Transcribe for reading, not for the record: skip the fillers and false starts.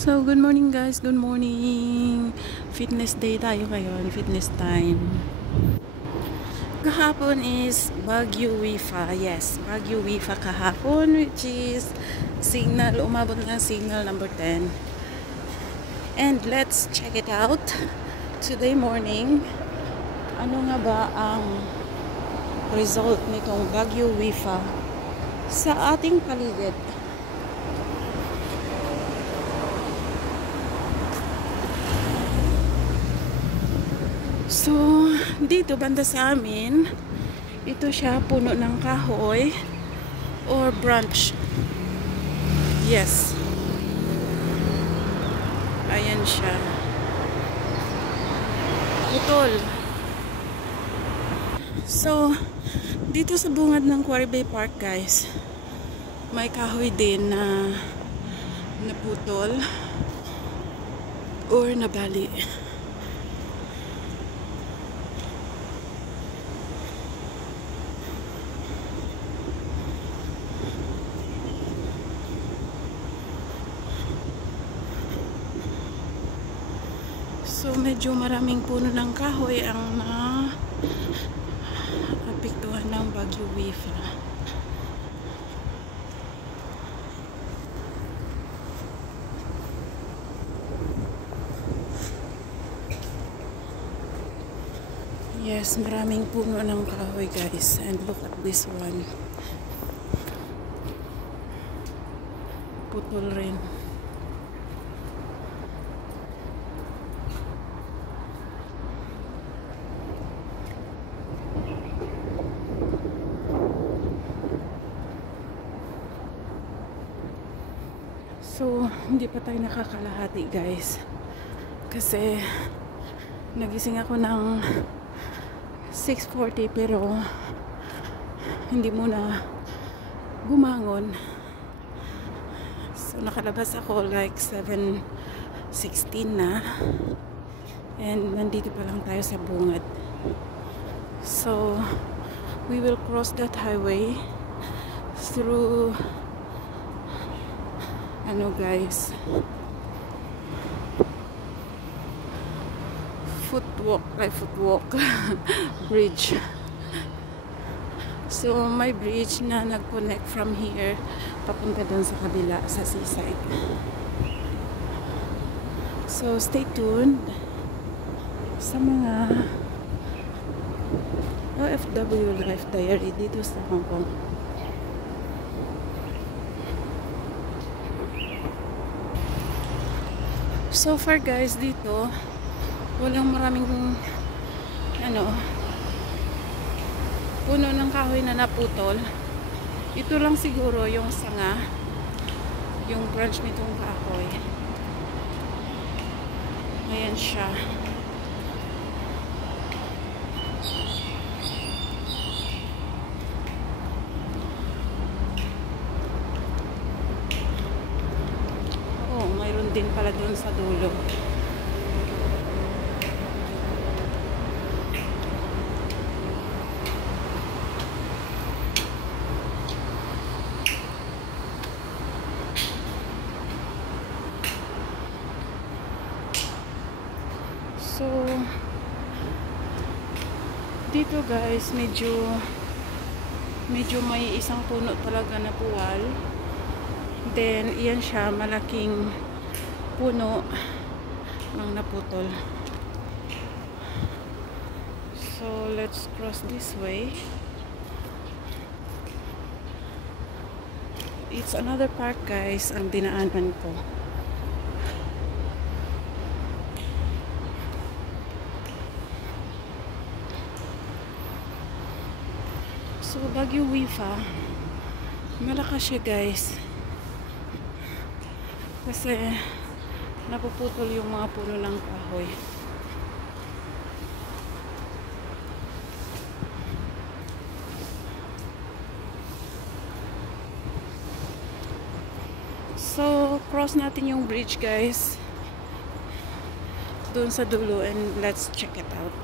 So, good morning guys. Good morning. Fitness day tayo ngayon. Fitness time. Kahapon is Baguio Wifa. Yes, Baguio Wifa kahapon, which is signal, umabot ng signal number 10. And let's check it out. Today morning, ano nga ba ang result nitong Baguio Wifa sa ating paligid? So, dito banda sa amin, ito siya puno ng kahoy or branch. Yes. Ayan siya. Putol. So, dito sa bungad ng Quarry Bay Park, guys, may kahoy din na naputol or nabali. So, medyo maraming puno ng kahoy ang naapektuhan ng Baguio Wifa. Yes, maraming puno ng kahoy, guys. And look at this one. Putol rin. So, hindi pa tayo nakakalahati, guys. Kasi nagising ako ng 6:40 pero hindi muna bumangon. So, nakalabas ako like 7:16 na. And nandito pa lang tayo sa bungad. So, we will cross that highway through guys, footwalk bridge. So may bridge na nag-connect from here papunta dun sa kabila sa seaside. So stay tuned sa mga OFW Life Diary dito sa Hong Kong. So far, guys, dito walang maraming puno ng kahoy na naputol. Ito lang siguro yung sanga, yung branch nitong kahoy. Ayan siya. Mayroon din pala doon sa dulo. So dito, guys, medyo may isang puno talaga na puwal. Then iyan siya, malaking puno ng naputol. So let's cross this way. It's another park, guys, ang dinaanan ko. So Baguio Wifa, malakas siya, guys, kasi napuputol yung mga puno ng kahoy. So cross natin yung bridge, guys, doon sa dulo, and let's check it out.